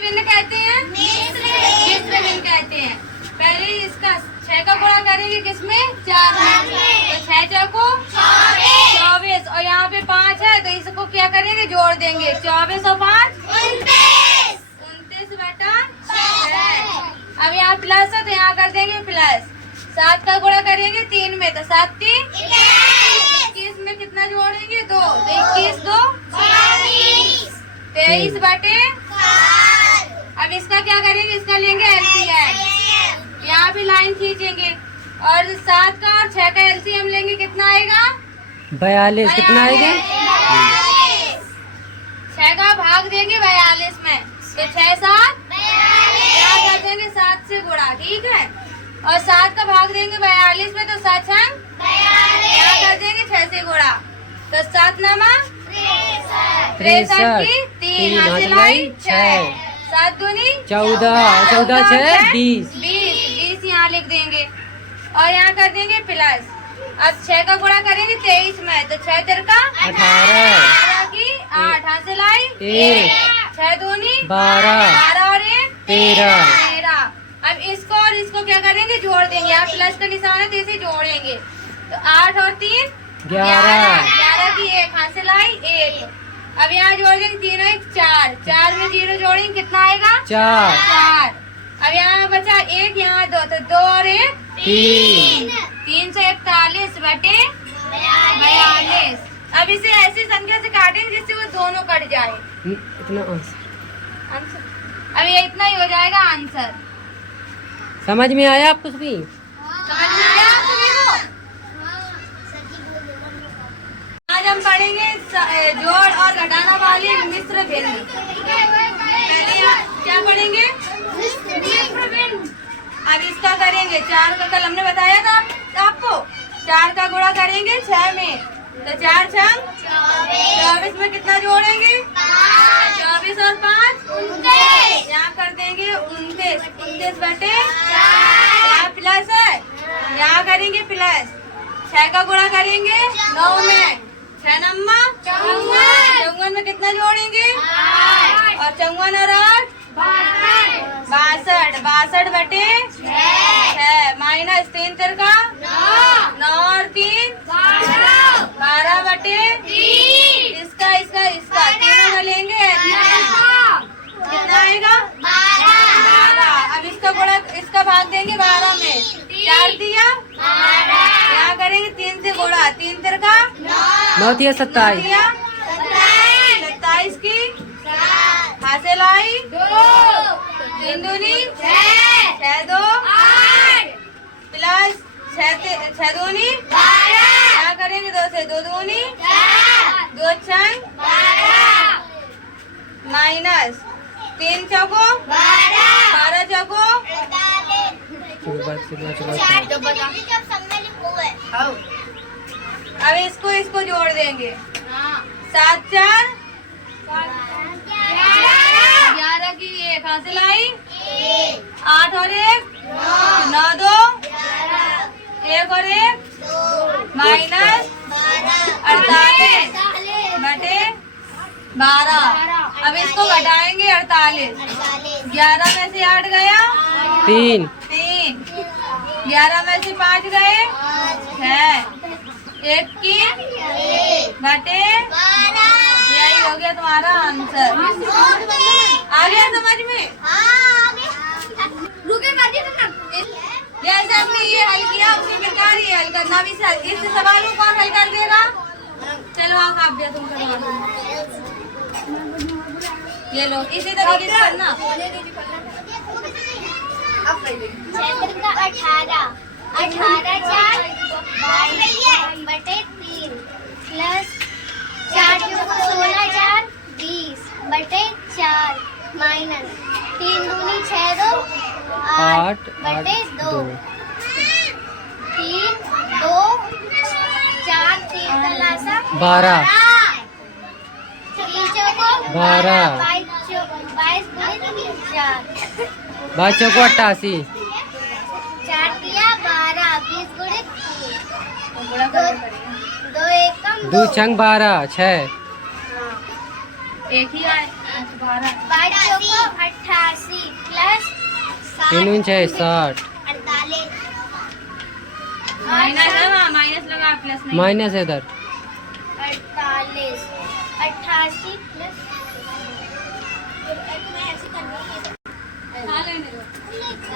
से भिन्न कहते हैं? मिश्र भिन्न कहते हैं। पहले इसका 6 का गुणा करेंगे किसमें? 4 में। तो 6 चौको 24 और यहाँ पे 5 है तो इसको क्या करेंगे? जोड़ देंगे। 24 और 5 29 बटा 6। अब यहाँ प्लस है तो यहाँ कर देंगे प्लस। 7 का गुणा करेंगे 3 में तो 7 3 21 में कितना जोड़ेंगे? 2 तो 21 2 23 बटे। अब इसका क्या करेंगे? इसका लेंगे एलसीएम। यहाँ भी लाइन खींचेंगे और 7 का और 6 का एलसीएम लेंगे। कितना आएगा? 42। कितना आएगा? 6 का भाग देंगे 42 में तो 6 7 क्या कर देंगे? 7 से गुणा। ठीक है। और 7 का भाग देंगे 42 में तो 7 छंग क्या कर देंगे? 6 से गुणा। तो 7 नामा 63 की 3 हासिल आई 6। 7 दूनी 14 14 6 20। 20 यहाँ लिख देंगे और यहाँ कर देंगे प्लस। अब 6 का गुणा करेंगे 23 में तो 6 3 का 18 की 8 हासिल आई 1। 6 दूनी 12 और 1 13। अब इसको और इसको क्या करेंगे? जोड़ देंगे। यहाँ प्लस का निशान है तो इसे जोड़ेंगे। तो 8 और 3 11 की 1 हासिल आई 1। अब यहाँ जोड़ देंगे 3 और 1 4। 4 में 0 जोड़ेंगे कितना आएगा? 4। अब यहाँ बचा 1 यहाँ 2 तो 2 और 1 3। 341 बटे 42। अब इसे ऐसी संख्या से काटेंगे जिससे वो दोनों कट जाए। इतना आंसर अब ये इतना ही हो जाएगा आंसर। समझ में आया आप कुछ भी? समझ में आया आप सभी को? आज हम पढ़ेंगे जोड़ और घटाना वाले मिश्र भिन्न। पहले क्या पढ़ेंगे? अब इसका करेंगे 4 का, कल हमने बताया था आपको 4 का गुणा करेंगे 6 में तो 4 छंग 24 में कितना जोड़ेंगे? 24 और 5 यहाँ कर देंगे 29 बटे। यहाँ प्लस है यहाँ करेंगे प्लस। 6 का गुणा करेंगे 9 में 6 नम्मा 54 में कितना जोड़ेंगे? और 54 और 8 62 बटे 6 माइनस 3 3 का 9 और 3 12 बटे। इसका इसका इसका तीनों में लेंगे कितना आएगा? 12। अब इसका गुणा इसका भाग देंगे 12 में। 4 दिया यहाँ करेंगे 3 से गुणा। 3 3 का 9 दिया 27। 27 की हासिल आई 3 दूनी 6 2 प्लस 6 दूनी क्या करेंगे? 2 से 2 दूनी 2 छंग माइनस 3 चौको 12 चौको। अब इसको जोड़ देंगे। 7 4 11 की 1 हासिल आई 8 और 1 9 2 1 और 1 माइनस 48 बटे 12। अब इसको घटाएंगे 48। 11 में से 8 गया 3। 11 में से 5 गए 6। 1 की बटे। यही हो गया तुम्हारा आंसर। आ गया समझ में? जैसे हमने ये हल किया उसी प्रकार ये हल करना भी। इस सवाल को कौन हल कर देगा? चलो आओ काव्या तुम करवा दो। ये लो इसी तरीके से करना। 18 4 बटे 3 प्लस 4 16 4 20 बटे 4 माइनस 3 दूनी 6 2 8 बटे 2 3 2 4 3 तलासा 12 3 चौको 12 22 गुणे 4 22 चौको 88 4 दिया 12 20 गुणे 2 1 कम 2 छंग 12 6। एक ही आए 5 चौको 88 प्लस 3 6 60 48 माइनस है वहाँ, माइनस लगा प्लस नहीं। माइनस है इधर। 48 88 प्लस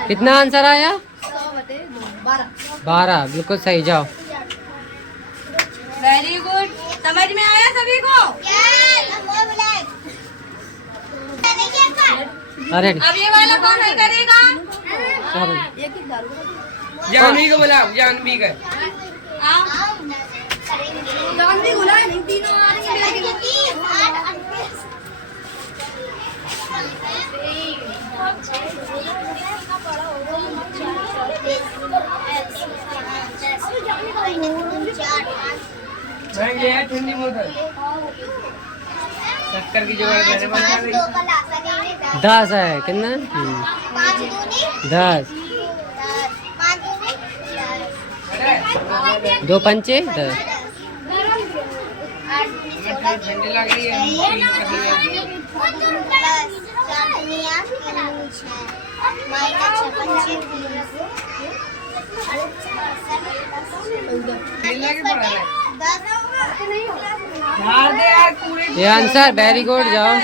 कितना आंसर आया? 12। बिल्कुल सही, जाओ। वेरी गुड, समझ में आया सभी को? अरे अब ये वाला कौन हल करेगा? जानवी को बोला, जानवी का। जानवी बोला नहीं, तीनों आ रही है। ये है ठंडी बोतल। शक्कर की जुगाड़ कैसे बना रही? 10 है कितना? 10। 2 पंचे 10। ठंडी लग रही है। ये आंसर वेरी गुड, जाओ।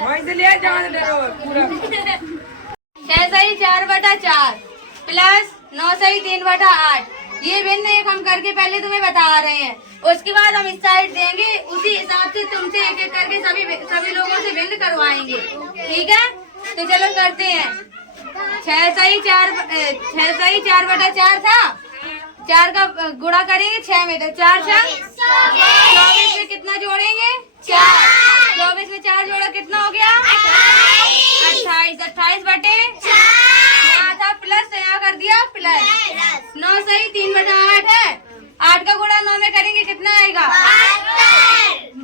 वहीं से ले जाने दे रहा पूरा। 6 सही 4/4 प्लस 9 सही 3/8। ये भिन्न एक हम करके पहले तुम्हें बता रहे हैं, उसके बाद हम इस साइड देंगे, उसी हिसाब से तुमसे एक एक करके सभी लोगों से भिन्न करवाएंगे। ठीक है, तो चलो करते हैं। 6 सही 4/4 था। 4 का गुणा करेंगे 6 में, तो 4 4 24 में कितना जोड़ेंगे? 4। 24 में 4 जोड़ा कितना हो गया? 28। 28 बटे यहाँ था प्लस, तो यहाँ कर दिया प्लस। 9 सही 3/8 है। 8 का गुणा 9 में करेंगे कितना आएगा?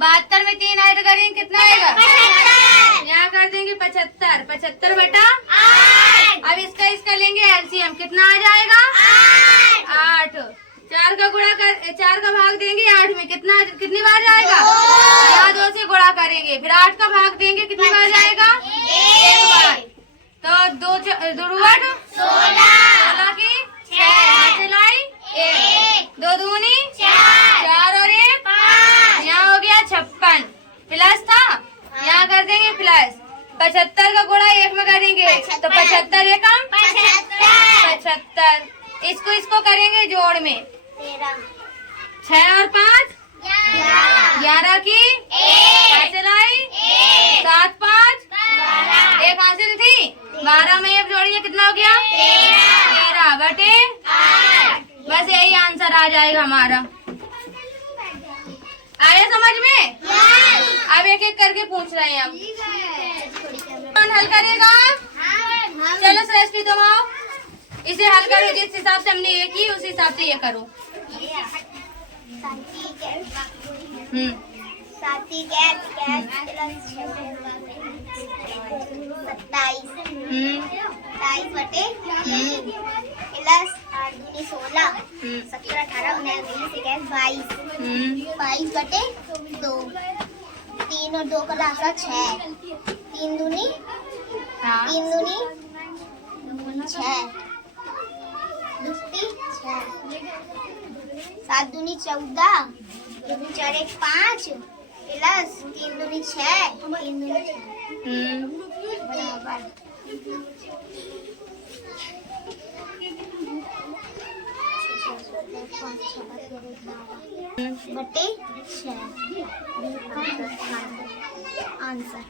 72 में 3 ऐड करेंगे कितना आएगा? यहाँ कर देंगे 75। 75 बटा 8। अब इसका लेंगे एलसीएम, कितना आ जाएगा? 8। 4 का गुणा 4 का भाग देंगे 8 में, कितनी बार जाएगा? यहाँ 2 से गुणा करेंगे, फिर 8 का भाग देंगे, कितनी बार जाएगा? 1 बार। तो 2 8 16 की 6 लाई 1, 2 दूनी 4 और 1 5। यहाँ हो गया 56 प्लस था, यहाँ कर देंगे प्लस। 75 का गुणा 1 में करेंगे, तो 75 एकम 75। इसको करेंगे जोड़ में, 6 और 5 11 की 5 लाई 7 5 1 हासिल थी। 12 में 1 जोड़िए, कितना हो गया? 13 बटे 8। बस यही आंसर आ जाएगा हमारा। आया समझ में? अब एक एक करके पूछ रहे हैं। अब कौन हल करेगा? चलो सृष्टि तुम आओ, इसे हल करो जिस हिसाब से हमने ये की, उस हिसाब से ये करो। 27 बटे प्लस 8 दूनी 16 17 18 19 22 22 बटे 2 3 और 2 का लासा 6 3 दूनी 6 7 दूनी 14 4 1 5 प्लस 3 दूनी 6 3 दूनी 6 बराबर बटे 6 आंसर।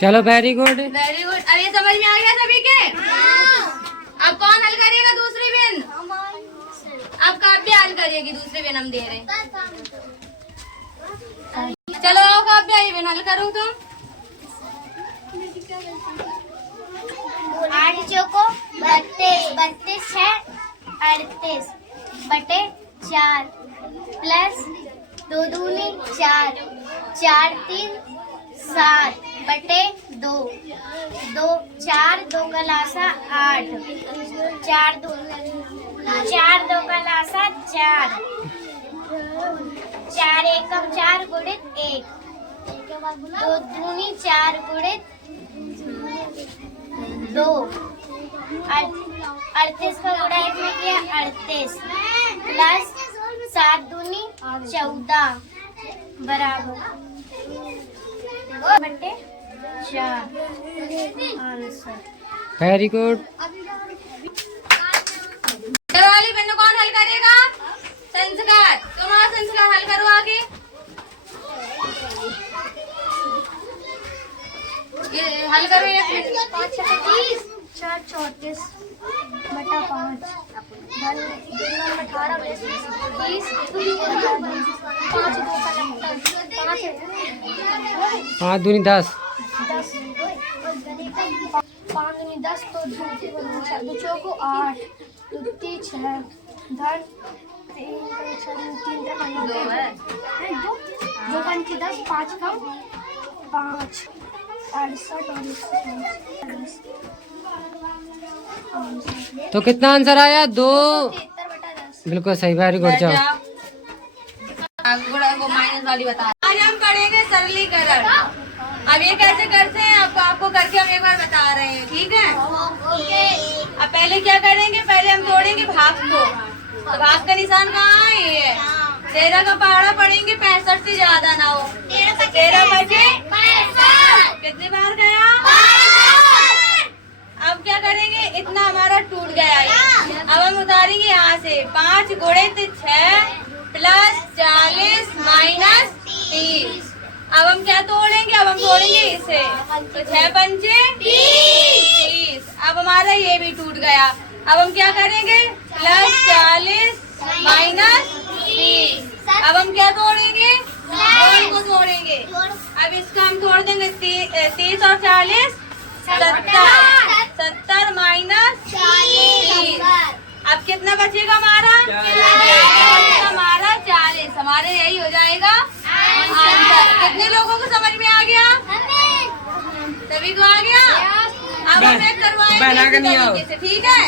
चलो वेरी गुड। Very good. अब ये समझ में आ गया सभी के? अब कौन हल करेगा दूसरी बिन? अब काव्य हल करेगी, दूसरी बिन हम दे रहे हैं। चलो आओ काव्य, ये बिन हल करो तुम। 8 चौको 32 32 6 38 बटे 4 प्लस 2 दूनी 4 4 3 7 बटे 2 2 4 2 का लासा 8 4 2 का लासा 4 4 एकम 4 गुणित 1 दो दूनी 4 गुणे 2 38 का गुणा इसमें किया 38 प्लस 7 दूनी 14 बराबर 2/4 आंसर। Very good. वाली बिंदु कौन हल करेगा? संस्कार। तुम्हारा संस्कार हल करो आगे। ये हल करो ये 4 34 बटा 5 धन 18 20 5 दूनी 10 5 दूनी 10 तो 2 चौको 8 2 3 6 धन 3 2 पंच 10 5 कम 5 68 और 105 तो कितना आंसर आया? 2। 73 बटा 10 बिल्कुल सही। Very good. जाओ। गुणा को माइनस वाली बता। आज हम करेंगे सरलीकरण। अब ये कैसे करते हैं आपको करके हम एक बार बता रहे हैं, ठीक है? अब पहले क्या करेंगे? पहले हम तोड़ेंगे भाग को। तो भाग का निशान कहाँ है? ये 13 का पहाड़ा पड़ेंगे 65 से ज्यादा ना हो। 13 बचे कितनी बार गया? अब क्या करेंगे? इतना हमारा टूट गया है। अब हम उतारेंगे यहाँ से 5 गुणे 6 प्लस 40 माइनस 30। अब हम क्या तोड़ेंगे? अब हम तोड़ेंगे इसे। तो 6 पंचे 30। अब हमारा ये भी टूट गया। अब हम क्या करेंगे? Plus 40 minus 30। अब हम क्या तोड़ेंगे? जोड़ को तोड़ेंगे। अब इसका हम तोड़ देंगे 30 और 40 70 माइनस 30। अब कितना बचेगा हमारा? हमारा 40। हमारे यही हो जाएगा आंसर। कितने लोगों को समझ में आ गया? सभी को आ गया? अब हमें करवाएंगे से, ठीक है?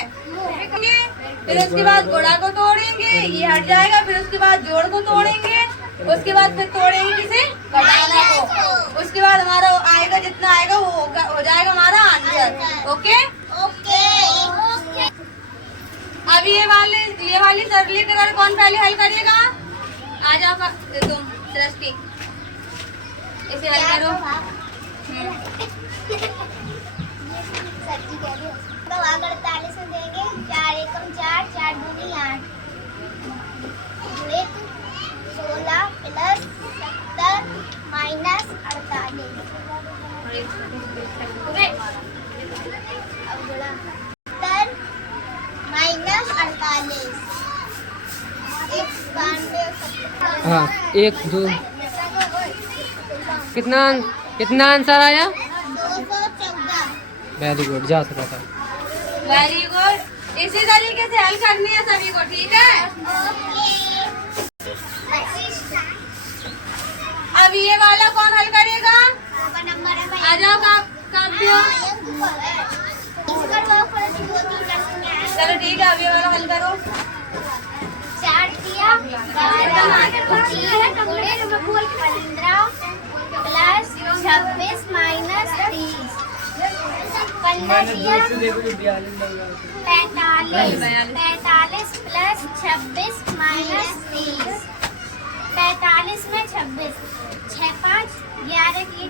फिर उसके बाद गुणा को तोड़ेंगे, ये हट जाएगा। फिर उसके बाद जोड़ को तोड़ेंगे, उसके बाद फिर तोड़ेंगे किसे? घटाना को। उसके बाद हमारा आएगा जितना आएगा वो हो जाएगा हमारा आंसर। Okay okay. अब ये वाली सरलीकरण कौन पहले हल करेगा? आ जाओ तुम सृष्टि, इसे हल करो। तो अगर 48 में देंगे 4 एकम 4 4 दूनी 8 1 16 प्लस 70 माइनस 48 माइनस 48 हाँ 1 2 कितना आंसर आया? 214। Very good. जा सकता था। Very good. इसी तरीके से हल करनी है सभी को, ठीक है? अब ये वाला कौन हल करेगा? आ जाओ काव्य। चलो ठीक है, अब ये वाला हल करो। 4 किया 15 प्लस 26 माइनस 30 15 किया 45 प्लस 26 माइनस 30 45 में 26 6 5 11 की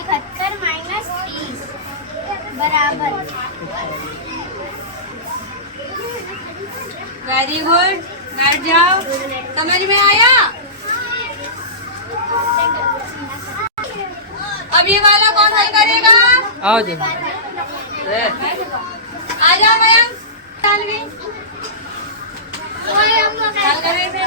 71 माइनस 30 बराबर। Very good. बैठ जाओ। समझ में आया? अब ये वाला कौन हल करेगा? आओ जी। आ जाओ मयंक। हल करे थे।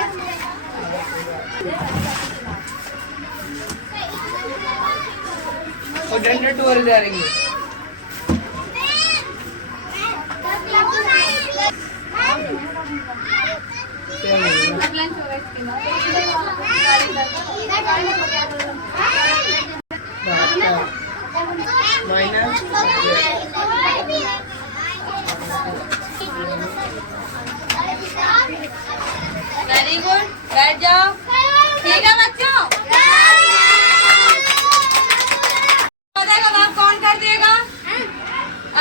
और डंडे टूर जा रही है। अब लंच होगा इसके माइनस वेरी गुड। बैठ जाओ। ठीक ठीक है बच्चों। 14 का भाग कौन कर देगा?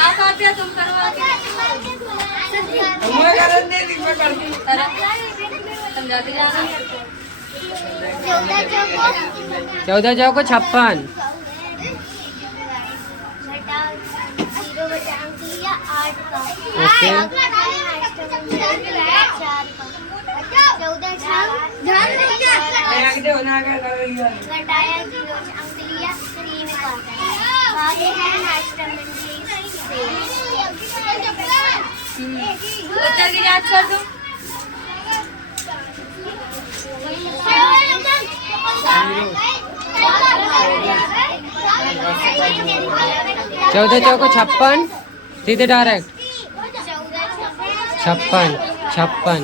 आप आते तुम करो आगे। समझाते जाना। 14 चौको 56। घटा 0 बचा अंक लिया 8 का। ओके। 4 का। 14 छाप घटाया 0 अंक लिया 3 का। आगे है नाश्तामंदी से। उत्तर की जांच कर दो। 14 चौको 56 सीधे डायरेक्ट 56 56।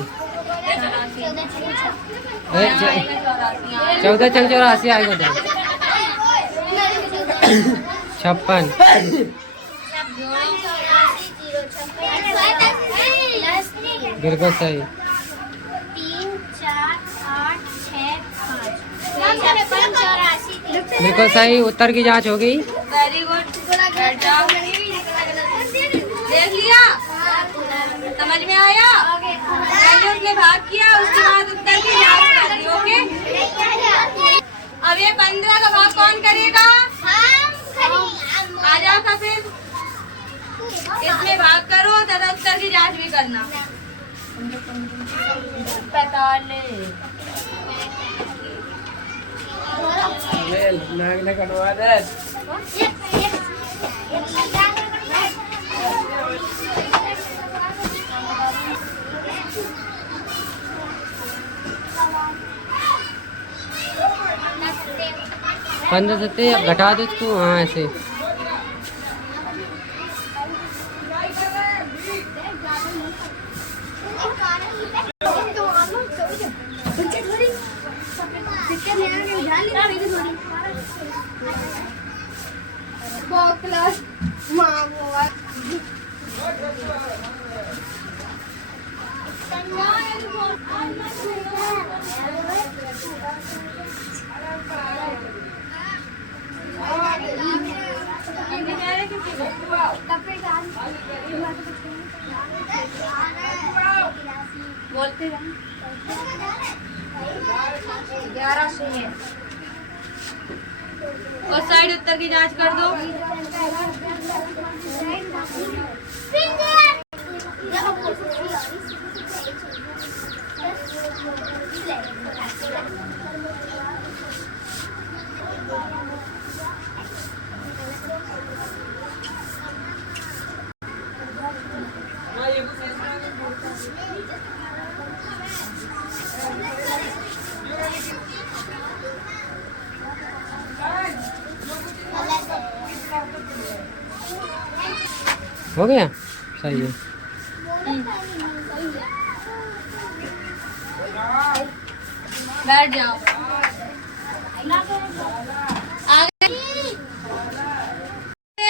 14 चंग 84 आएगा तो 56। बिल्कुल सही। 3 4 8 6 5 84। बिल्कुल सही। उत्तर की जांच हो गई। Very good. देख लिया? समझ में आया? पहले उसने भाग किया, उसके बाद उत्तर की जांच कर दी। ओके। अब ये 15 का भाग कौन करेगा? आ जाओ कपिल, इसमें भाग करो तथा उत्तर की जांच भी करना। 45। नाक ने कटवा दे। पंद्रह सत्ते घटा दो इसको। हाँ ऐसे। बोलते रहो। 11 से है। और साइड उत्तर की जांच कर दो। हो गया सही है। बैठ जाओ। आगे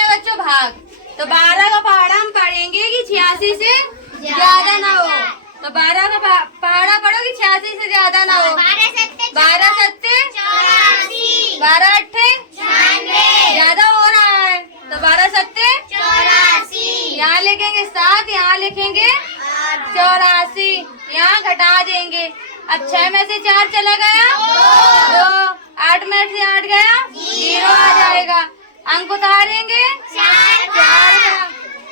बच्चों भाग। तो 12 का पहाड़ा हम पढ़ेंगे कि 86 से ज्यादा ना हो। तो 12 का पहाड़ा पढ़ो कि 86 से ज्यादा ना हो। 12 सत्ते 12 अट्ठे ज्यादा हो रहा है। तो 12 सत्ते 84। यहाँ लिखेंगे 7, यहाँ लिखेंगे 84। यहाँ घटा देंगे। अब 6 में से 4 चला गया 2। 8 में से 8 गया 0 आ जाएगा। अंक उतारेंगे 4 का।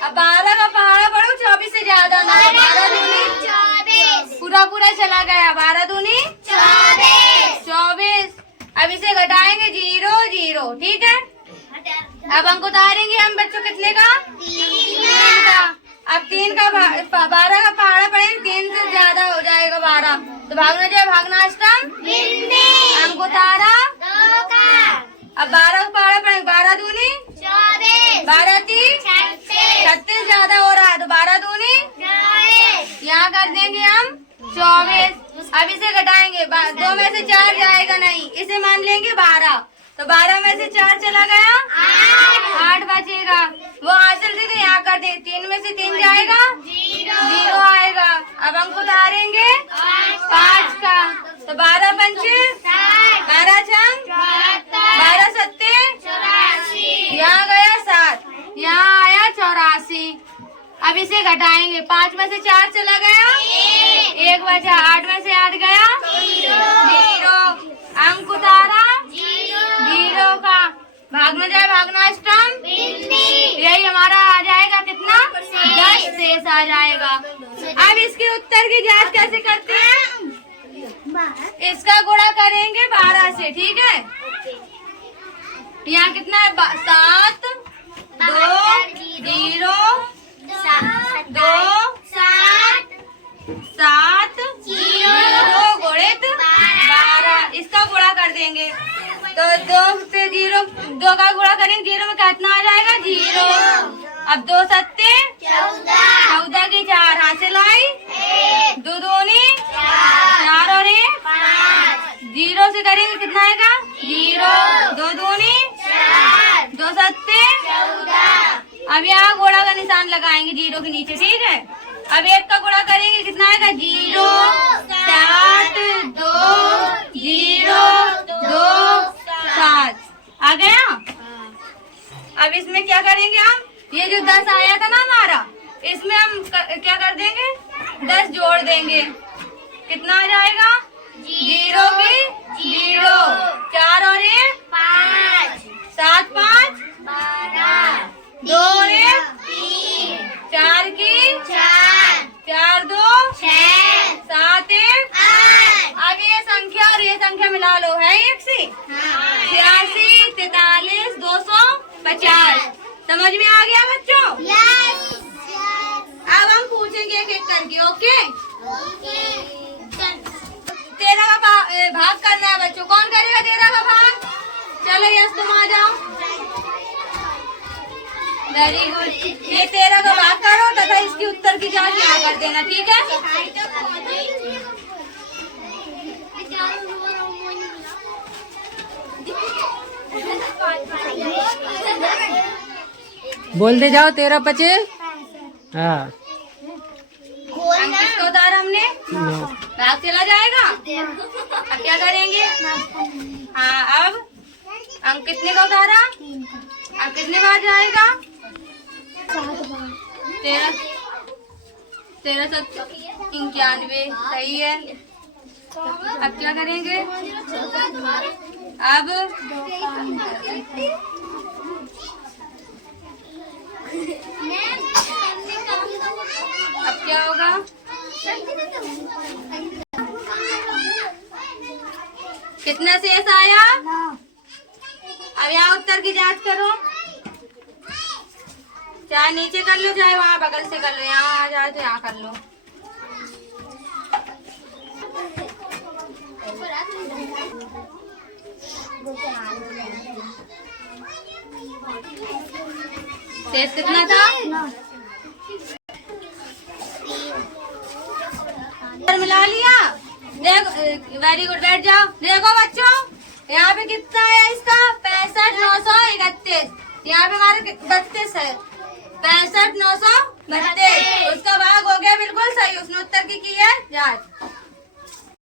अब 12 का पहाड़ा पढ़ो 24 से ज्यादा ना। 12 दूनी 24। पूरा चला गया। 12 दूनी 24। अब इसे घटाएंगे 0 0। ठीक है। अब अंक उतारेंगे हम बच्चों कितने का? 3 का। अब 3 का 12 का पहाड़ा पढ़ेंगे 3 से ज्यादा हो जाएगा 12। तो भागना जाए भागनाष्टम अंक उतारा 2 का। अब 12 का पहाड़ा पढ़ेंगे 12 दूनी 24। 12 3 36 ज्यादा हो रहा है। तो 12 दूनी 24। यहाँ कर देंगे हम 24। अब इसे घटाएंगे 2 में से 4 जाएगा नहीं, इसे मान लेंगे 12। तो 12 में से 4 चला गया 8 बचेगा। वो हासिल थी तो यहाँ कर देंगे। 3 में से 3 जाएगा 0 आएगा। अब अंक उतारेंगे 5 का। तो 12 पंचे 12 छंग 12 सत्ते 84। यहाँ गया 7, यहाँ आया 84। अब इसे घटाएंगे। 5 में से 4 चला गया, 1 बचा। 8 में से 8 गया, 0। अंक उतारा, 0 का भाग में जाए भागनाष्टम, यही हमारा आ जाएगा कितना, 10 शेष आ जाएगा। अब इसके उत्तर की जांच कैसे करते हैं? इसका गुणा करेंगे 12 से, ठीक है। यहाँ कितना है, 7 2 0 2 7 2 गुणित 12, इसका गुणा कर देंगे। तो 2 से 2 का गुणा करेंगे, 0 में कितना आ जाएगा, 0। अब 2 सत्ते 14 की 4 हाथ से लाई, 2 दूनी 4 और 1 0 से करेंगे, कितना आएगा, 0। 2 दूनी 2 सत्ते 14। अब यहाँ गुणा का निशान लगाएंगे 0 के नीचे, ठीक है। अब 1 का गुणा करेंगे, कितना आएगा, 0 7 2 0 2 7 आ गया। अब इसमें क्या करेंगे हम, ये जो 10 आया था ना हमारा, इसमें हम क्या कर देंगे, 10 जोड़ देंगे। कितना आ जाएगा, 0 की 0 4 और 1 5 7 5 12 2 और 1 3 4 की 4 2 6 7 1 8। अब ये संख्या और ये संख्या मिला लो, है 1 से 86 43 250। समझ में आ गया बच्चों? अब हम पूछेंगे एक एक करके, ओके। 13 का भाग करना है बच्चों। कौन करेगा 13 का भाग? चलो यस, तुम आ जाओ। Very good. ये 13 का भाग करो तथा इसकी उत्तर की जांच यहाँ कर देना, ठीक है। बोलते जाओ 13 बचे। हाँ, किसको उतारा हमने, भाग चला जाएगा। अब क्या करेंगे, हाँ अब अंक कितने का उतारा, अब कितने बार जाएगा, 13 7 91, सही है। अब क्या करेंगे, अब क्या होगा, कितना शेष आया। अब यहाँ उत्तर की जांच करो, चाहे नीचे कर लो चाहे वहाँ बगल से कर लो, यहाँ आ जाए तो यहाँ कर लो। शेष कितना था, मिला लिया। देखो, वेरी गुड, बैठ जाओ। देखो बच्चों, यहाँ पे कितना है इसका, 65 931। यहाँ पे हमारे 32 है, 65 932। उसका भाग हो गया बिल्कुल सही, उसने उत्तर की है जांच।